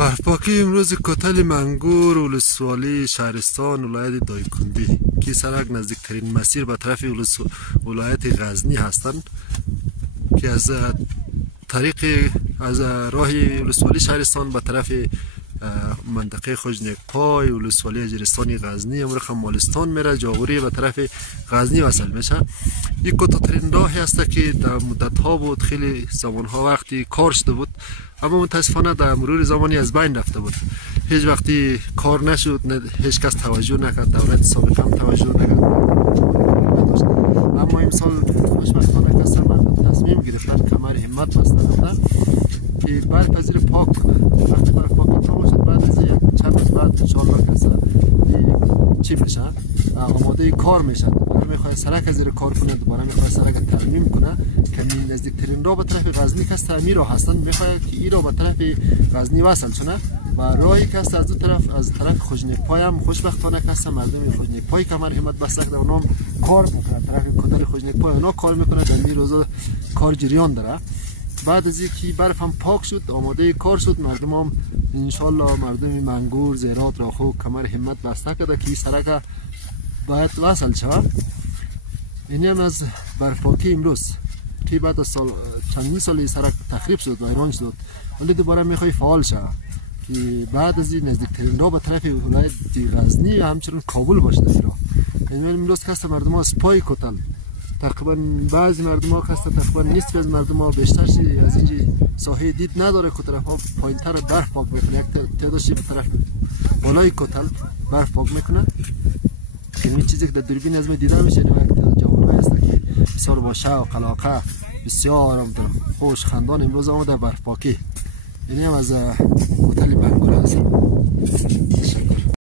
برفاکی امروز کتل منگور ولسوالی شهرستان ولایت دایکنډي که سرک نزدیکترین مسیر به طرف ولایت غزنی هستند که از طریق از راه ولسوالی شهرستان به طرف منطقه خوجنکپای ولسوالی اجرستانی غزنی امرخ مالستان میره جاوری به طرف غزنی وصل میشه. یک کوتاه‌ترین راهی است که در مدت ها بود خیلی زمان ها وقتی کار شده بود اما متاسفانه در مرور زمانی از بین رفته بود. هیچ وقتی کار نشد، هیچ کس توجه نکرد، دولت سابق هم توجه نکرد. اما امسال خوشبختانه کسر مردم تصمیم گرفتن کمر همت بستن که برپذیر پاک کنه. وقتی برف پاک باشد بعد از چند روز بعد انشاءالله کسر چی میشه آماده کار میشه. دوباره میخواد سرک از زیر کار کنه، دوباره میخواد سرک ترمیم کنه که نزدیکترین راه به طرف غزنی که تعمیر راه هستن میخواد که این راه به طرف غزنی وصل شونه و راهی که از دو طرف از طرف خوجنکپای هم خوشبختانه که مردم خوجنکپای کمر همت بسته که اونام کار میکنه، طرف کدر خوجنکپای اونا کار میکنه، در این روزا کار جریان داره. بعد از اینکه برف هم پاک شد آماده کار شد مردم هم انشالله مردم منگور زیرات راخو کمر همت بسته کرده که این سرک باید وصل شود. این هم از برفاکی امروز که بعد از چندین سال این سرک تخریب شد و ویران شد ولی دوباره میخوای فعال شود که بعد از این نزدیکترین راه به طرف ولایت غزنی همچنین کابل باشه در راه. یعنی امروز کسته مردم ها سپای کتل تقریبا بعضی مردم ها کسته تقریبا نصف از مردم ها بیشترش از اینجا ساحه دید نداره که طرف ها پایین تر برف پاک میکنه، یک تعدادش به طرف بالای کتل برف پاک میکنه که این چیزی که در دوربین از ما دیده میشه. این جوانایی هست که بسیار با شوق علاقه بسیار خوش خندان امروز آمده برف پاکی. این هم از کتل منگور هست.